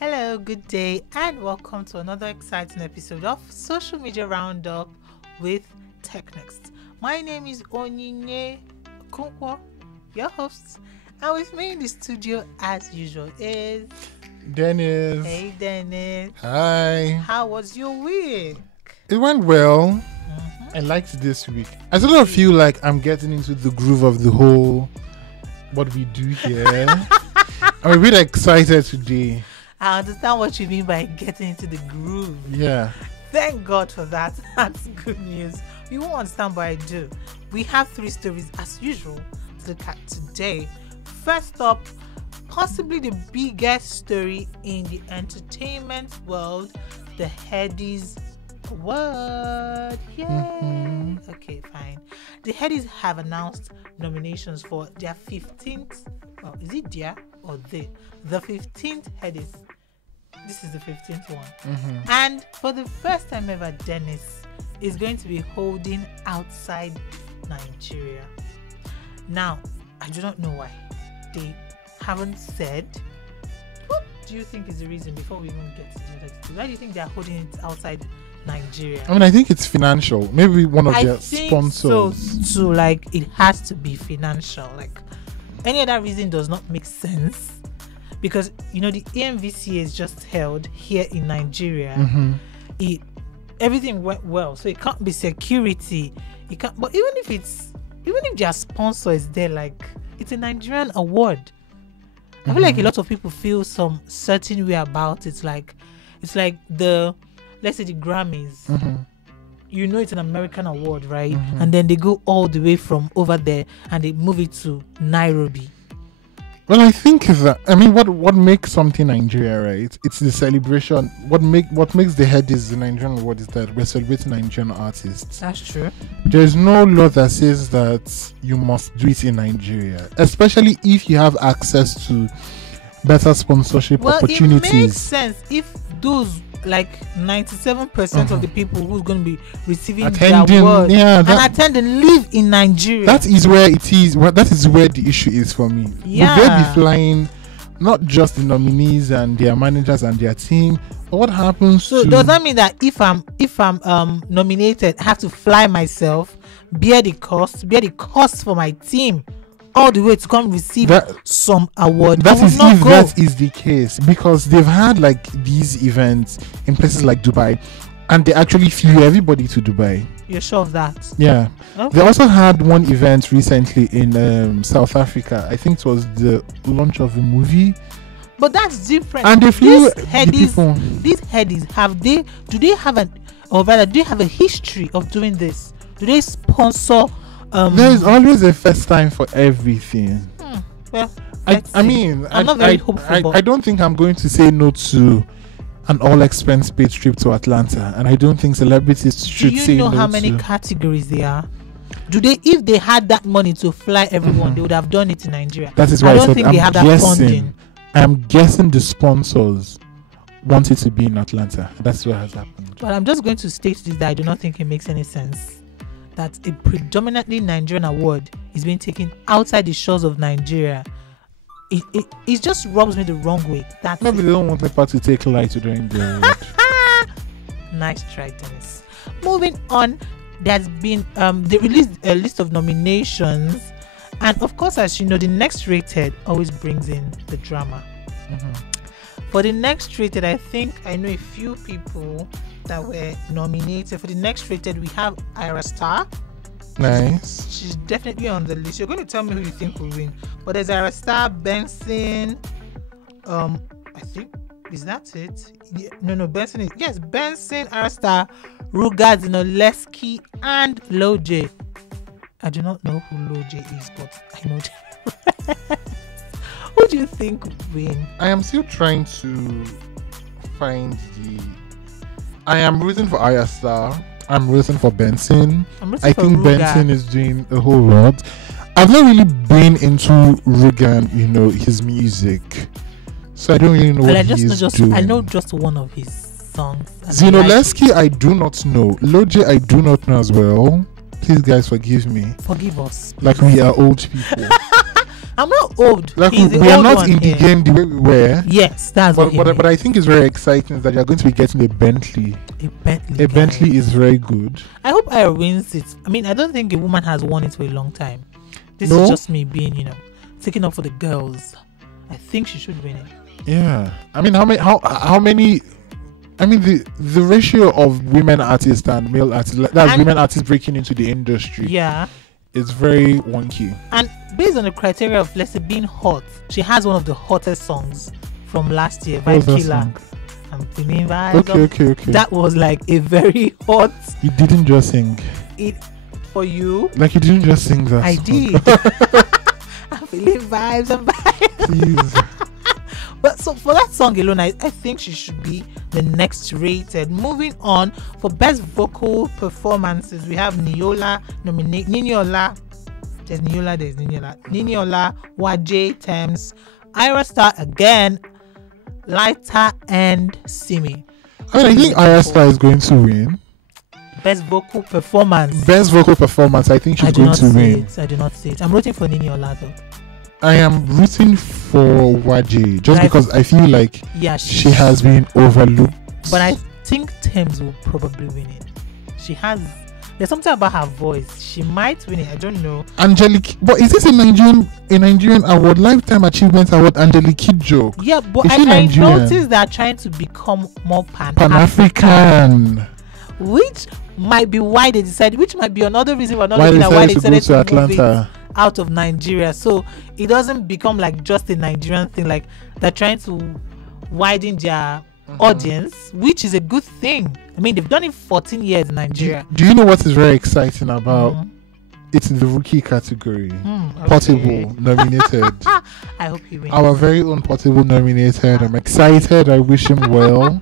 Hello, good day, and welcome to another exciting episode of Social Media Roundup with TechNext. My name is Onyinye Kunkwo, your host, and with me in the studio, as usual, is Dennis. Hey, Dennis. Hi. How was your week? It went well. I liked this week. I sort of feel like I'm getting into the groove of the whole what we do here. I'm a bit excited today. I understand what you mean by getting into the groove. Yeah. Thank God for that. That's good news. You won't understand, but I do. We have 3 stories as usual to look at today. First up, possibly the biggest story in the entertainment world, the headies award. Yay! Okay, fine. The headies have announced nominations for their 15th. Oh, is it their or they? The 15th headies. This is the 15th one. And for the first time ever, Dennis is going to be holding outside Nigeria. Now, I do not know why. They haven't said. What do you think is the reason before we even get to the why do you think they are holding it outside Nigeria? I mean, I think it's financial. Maybe one of their sponsors. So like it has to be financial. Like any other reason does not make sense. Because you know the AMVCA is just held here in Nigeria. Everything went well, so it can't be security. It can't. But even if their sponsor is there, like it's a Nigerian award. I feel like a lot of people feel some certain way about it. Like it's like let's say the Grammys. You know it's an American award, right? And then they go all the way from over there and they move it to Nairobi. Well, I think that what makes something Nigeria, right? It's the celebration. What makes the headies the Nigerian award is that we're celebrating Nigerian artists. That's true. There's no law that says that you must do it in Nigeria, especially if you have access to better sponsorship opportunities. It makes sense if those like 97% of the people who's going to be receiving the award and attending live in Nigeria. That is where it is. That is where the issue is for me. Yeah. Would they be flying not just the nominees and their managers and their team, but what happens? So does that mean that if I'm nominated, I have to fly myself, bear the cost for my team all the way to come receive some award? That is if that is the case, because they've had like these events in places like Dubai, and they actually flew everybody to Dubai. You're sure of that? Yeah. Okay. They also had one event recently in South Africa. I think it was the launch of a movie. But that's different. And they flew these headies, do they have a history of doing this? Do they sponsor? There is always a first time for everything. Well, I'm not very hopeful. I don't think I'm going to say no to an all-expense paid trip to Atlanta, and I don't think celebrities should say no. Do you know how many categories there are? If they had that money to fly everyone, they would have done it in Nigeria. That is why I don't think they have that funding. I'm guessing the sponsors want it to be in Atlanta. That's what has happened. Well, I'm just going to state this, that I do not think it makes any sense that a predominantly Nigerian award is being taken outside the shores of Nigeria. It just rubs me the wrong way. Maybe they don't want the part to take light during the award. Nice try, Dennis. Moving on, there's been they released a list of nominations, and of course, as you know, the next rated always brings in the drama. For the next rated, I think I know a few people that were nominated. For the next rated, we have Ira Star. Nice. She's definitely on the list. You're going to tell me who you think will win. But there's Ira Star, Benson. I think, is that it? Yeah, no, Benson is. Yes, Benson, Ira Star, Ruga Zinoleski, and Loje. I do not know who Loje is, but I know them. Who do you think will win? I am still trying to find I am rooting for Ira Star. I'm rooting for Benson. I think Ruga. Benson is doing a whole lot. I've not really been into Ruga and his music, so I don't really know what he's doing. I know just one of his songs. Zinoleski, I do not know. Loje, I do not know as well. Please, guys, forgive me. Forgive us. Like we are old people. I'm not old. Like He's the we are old not one in the here. game the way we were. Yes, that's what he But I think it's very exciting that you're going to be getting a Bentley. Bentley. A Bentley is very good. I hope I wins it. I mean, I don't think a woman has won it for a long time. This No? is just me being, taking up for the girls. I think she should win it. Yeah. I mean, how many? I mean, the ratio of women artists and male artists, that's women artists breaking into the industry. Yeah. It's very wonky. And based on the criteria of, let's say, being hot, she has one of the hottest songs from last year, Vibe Killer. I'm feeling vibes. Okay. That was like a very hot. You didn't just sing. It for you. Like you didn't just sing that. I song. did. I'm feeling vibes and vibes. Please. But so for that song alone, I think she should be the next rated. Moving on, for best vocal performances, we have Niniola, there's Niniola, Waje, Thames, Ira Star again, Lighter, and Simi. I think Ira Star is going to win. Best vocal performance. Best vocal performance, I think she's going to win. I do not see it. I'm rooting for Niniola though. I am rooting for Waje just because I feel like she has been overlooked. But I think Thames will probably win it. There's something about her voice. She might win it. I don't know. Angelique, but is this a Nigerian award, Lifetime Achievement Award, Angelique Kidjo? Yeah, but I noticed they're trying to become more Pan-African. Which might be why they decided, which might be another reason why they decided to move it out of Nigeria. So it doesn't become like just a Nigerian thing. Like they're trying to widen their audience, which is a good thing. I mean, they've done it 14 years in Nigeria. Do you know what is very exciting about? It's in the rookie category. Portable nominated. I hope he wins. Our very own Portable nominated. I'm excited. I wish him well.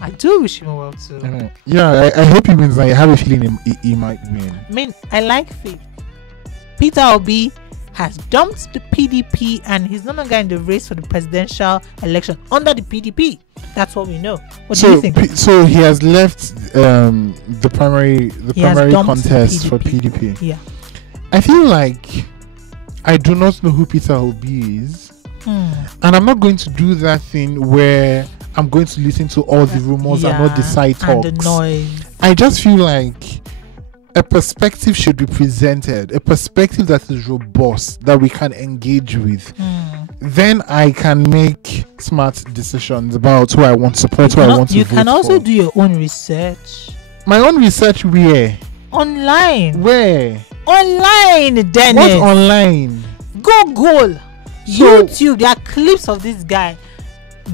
I do wish him well too. Yeah, I hope he wins. I have a feeling he might win. I mean, I like Faith. Peter Obi has dumped the PDP and he's no longer in the race for the presidential election under the PDP. That's what we know. What do you think? So he has left the primary contest for PDP. Yeah. I feel like I do not know who Peter Obi is, and I'm not going to do that thing where I'm going to listen to all the rumors and all the side talks and the noise. I just feel like a perspective should be presented, a perspective that is robust, that we can engage with. Then I can make smart decisions about who I want to support, who I want to vote for. You can also do your own research. My own research where? Online. Where? Online, Dennis. What online? Google. YouTube. There are clips of this guy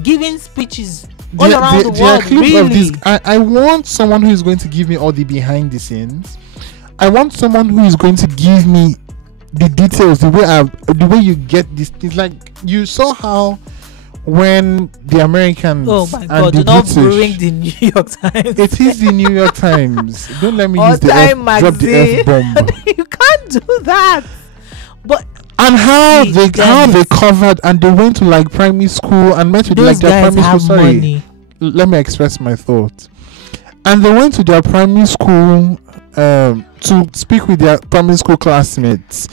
giving speeches all around the world. Really? I want someone who is going to give me all the behind the scenes. I want someone who is going to give me the details, the way you get these things. Like you saw how when the Americans and the British, bring the New York Times. It is the New York Times. Don't let me use the drop the F-bomb. You can't do that. But how they covered and they went to like primary school and met with like their primary school. Sorry, let me express my thought. And they went to their primary school to speak with their primary school classmates.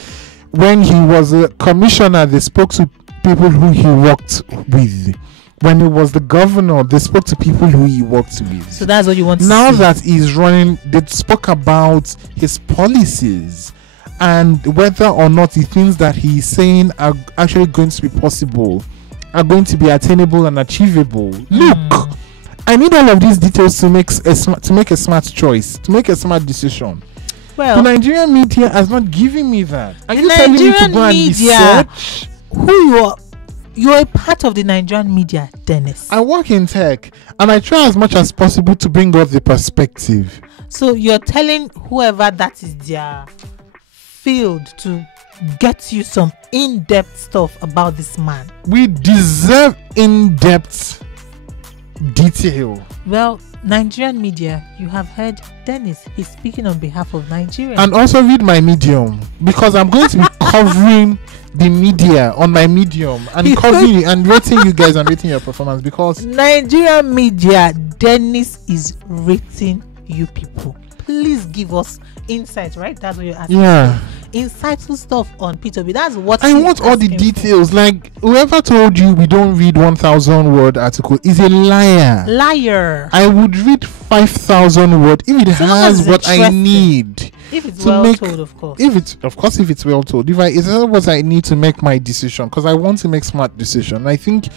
When he was a commissioner, they spoke to people who he worked with. When he was the governor, they spoke to people who he worked with. So that's what you want to now see. That he's running, they spoke about his policies and whether or not the things that he's saying are actually going to be possible, are going to be attainable and achievable. Look, I need all of these details to make a smart choice, to make a smart decision. Well, the Nigerian media has not given me that. Are you telling me to go and research? You're a part of the Nigerian media, Dennis. I work in tech and I try as much as possible to bring out the perspective. So you're telling whoever that is their field to get you some in-depth stuff about this man. We deserve in-depth detail. Well, Nigerian media, you have heard Dennis. He's speaking on behalf of Nigeria. And also read my Medium, because I'm going to be covering the media on my Medium and covering and rating you guys and rating your performance, because Nigerian media, Dennis is rating you people. Please give us insights, right? That's what you're asking. Yeah. insightful stuff on P2B. That's what I want all the details. For. Like, whoever told you we don't read 1,000 word article is a liar. I would read 5,000 word if it has what I need. If it's well told, of course. If it's well told. If it's what I need to make my decision, because I want to make smart decision. I think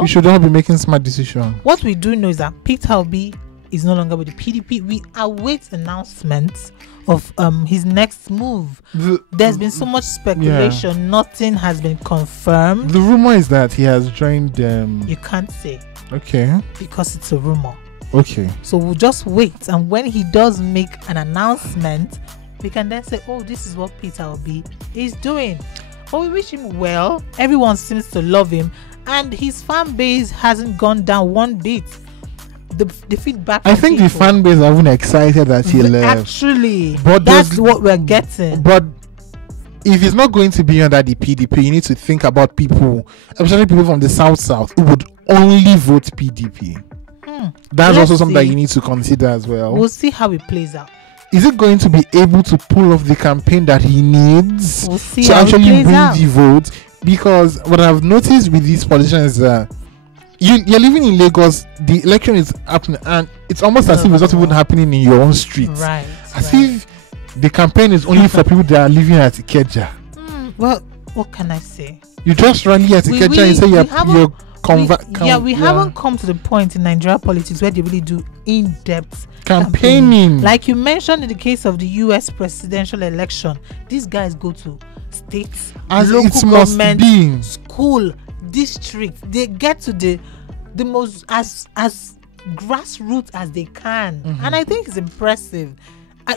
we should all be making smart decision. What we do know is that Peter Obi is no longer with the PDP. We await announcements of his next move. There's been so much speculation. Nothing has been confirmed. The rumor is that he has joined you can't say. Okay. Because it's a rumor. Okay. So we'll just wait, and when he does make an announcement, we can then say, oh, this is what Peter Obi is doing. But we wish him well. Everyone seems to love him, and his fan base hasn't gone down one bit. The feedback. I think the fan base are even excited that he left. Actually, but that's what we're getting. But if he's not going to be under the PDP, you need to think about people, especially people from the South, who would only vote PDP. That's also something that you need to consider as well. We'll see how it plays out. Is it going to be able to pull off the campaign that he needs to actually win the vote? Because what I've noticed with these politicians is that you're living in Lagos, the election is happening, and it's almost as if it's not even happening in your own street. Right. As if the campaign is only for people that are living at Ikeja. Well, what can I say? You just rally at Ikeja and say we haven't come to the point in Nigeria politics where they really do in-depth campaigning. Like you mentioned in the case of the US presidential election, these guys go to states, local government, school, district. They get to the most as grassroots as they can, and I think it's impressive.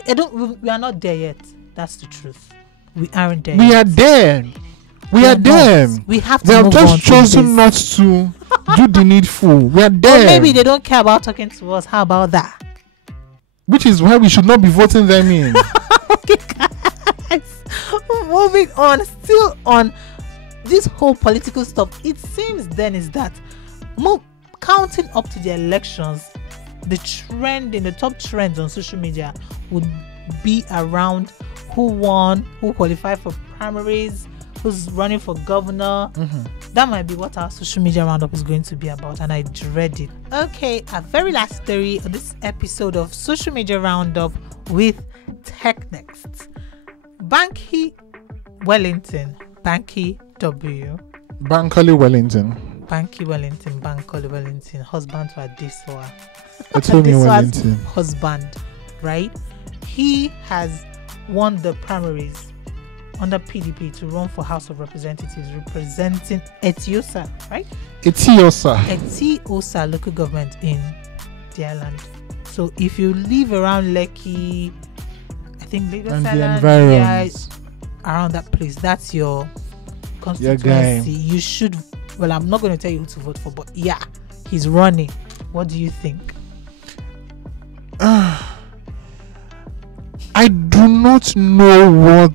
We are not there yet. That's the truth. We aren't there. We are there. We are there. We have to. They have just chosen not to do the needful. We are there. Or maybe they don't care about talking to us. How about that? Which is why we should not be voting them in. Okay, guys. Moving on. Still on this whole political stuff. It seems then is that counting up to the elections, the trend in the top trends on social media would be around who won, who qualified for primaries, who's running for governor. That might be what our social media roundup is going to be about, and I dread it. Okay, our very last story on this episode of social media roundup with Tech Next. Bankole Wellington, Bankole Wellington, husband to Adesoa. Wellington. Husband, right? He has won the primaries under PDP to run for House of Representatives representing Etiosa, right? Etiosa local government in the island. So if you live around Lekki, I think Lagos and Island, the environs, around that place, that's your constituency. You should. Well, I'm not going to tell you who to vote for, but yeah, he's running. What do you think? I do not know what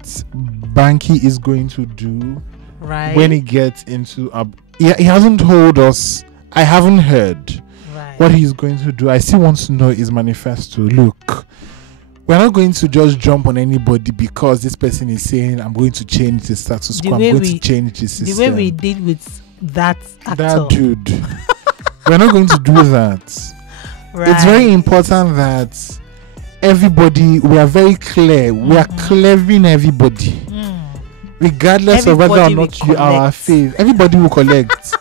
Bankole is going to do when he gets into he hasn't told us. I haven't heard what he's going to do. I still want to know his manifesto. Look, we're not going to just jump on anybody because this person is saying I'm going to change the status quo, I'm going to change the system. The way we did with that actor. That dude. We're not going to do that. It's very important that everybody, we are very clear. We are clearing everybody. Regardless of whether or not you are our fave. Everybody will collect.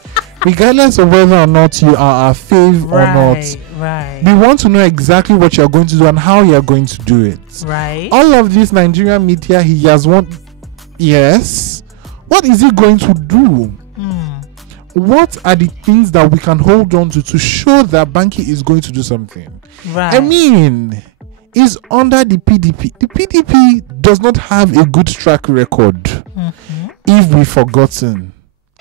Regardless of whether or not you are our fave or not. We want to know exactly what you're going to do and how you're going to do it. All of this Nigerian media he has won. Yes. What is he going to do? What are the things that we can hold on to show that Bankole is going to do something? I mean, is under the PDP. The PDP does not have a good track record. If we've forgotten,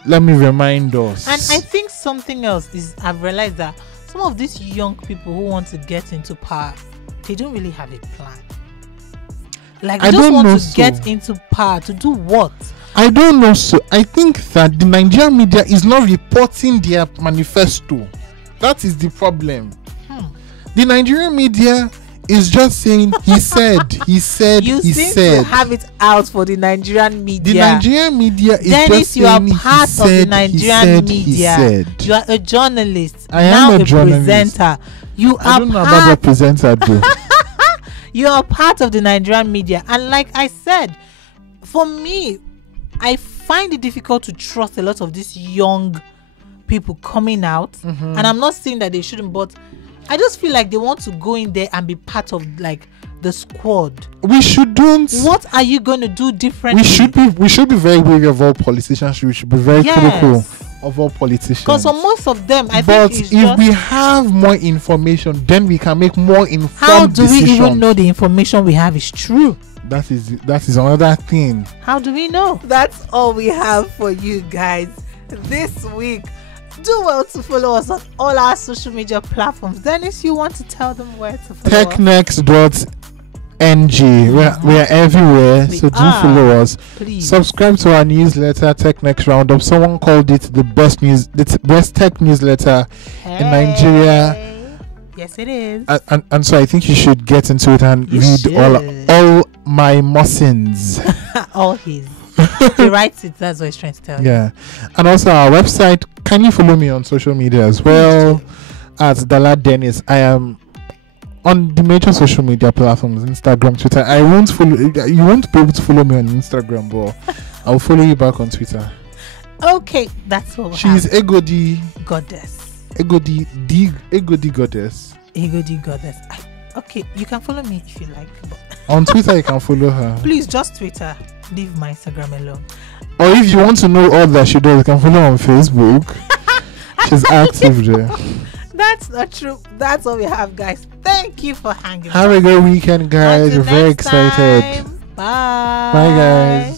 let me remind us. And I think something else is, I've realized that some of these young people who want to get into power, they don't really have a plan. Like, they just want to get into power to do what? I don't know. So I think that the Nigerian media is not reporting their manifesto. That is the problem. The Nigerian media is just saying he said, he said, You he seem said. to have it out for the Nigerian media. The Nigerian media is Dennis, just you are saying part he of said, the Nigerian he said, media. he said. You are a journalist. I am now a journalist. presenter. You I are don't know about the presenter though. You are part of the Nigerian media, and like I said, for me, I find it difficult to trust a lot of these young people coming out, and I'm not saying that they shouldn't, but I just feel like they want to go in there and be part of like the squad. We shouldn't. What are you going to do differently? We should be very wary of all politicians. We should be very critical of all politicians. Because for most of them, I but think it's if we have more information, then we can make more informed how do decisions. we even know the information we have is true? That is another thing. How do we know? That's all we have for you guys this week. Do well to follow us on all our social media platforms. Dennis, you want to tell them where to follow us? technext.ng. We are everywhere, so do follow us. Please. Subscribe to our newsletter, TechNext Roundup. Someone called it the best tech newsletter in Nigeria. Yes, it is. And so I think you should get into it and read all my Mossins. All his. He writes it. That's what he's trying to tell you. Yeah, and also our website. Can you follow me on social media as well? At Dala Dennis. I am on the major social media platforms: Instagram, Twitter. I won't follow. You won't be able to follow me on Instagram, but I'll follow you back on Twitter. Okay, that's what we She's have. Egodi Goddess. Egodi Goddess. Egodi Goddess. Okay, you can follow me if you like. But On Twitter, you can follow her. please, just Twitter. Leave my Instagram alone. Or if you want to know all that she does, you can follow her on Facebook. She's active there. That's not true. That's all we have, guys. Thank you for hanging out. Have a great weekend, guys. Until We're very next excited. time. Bye. Bye, guys.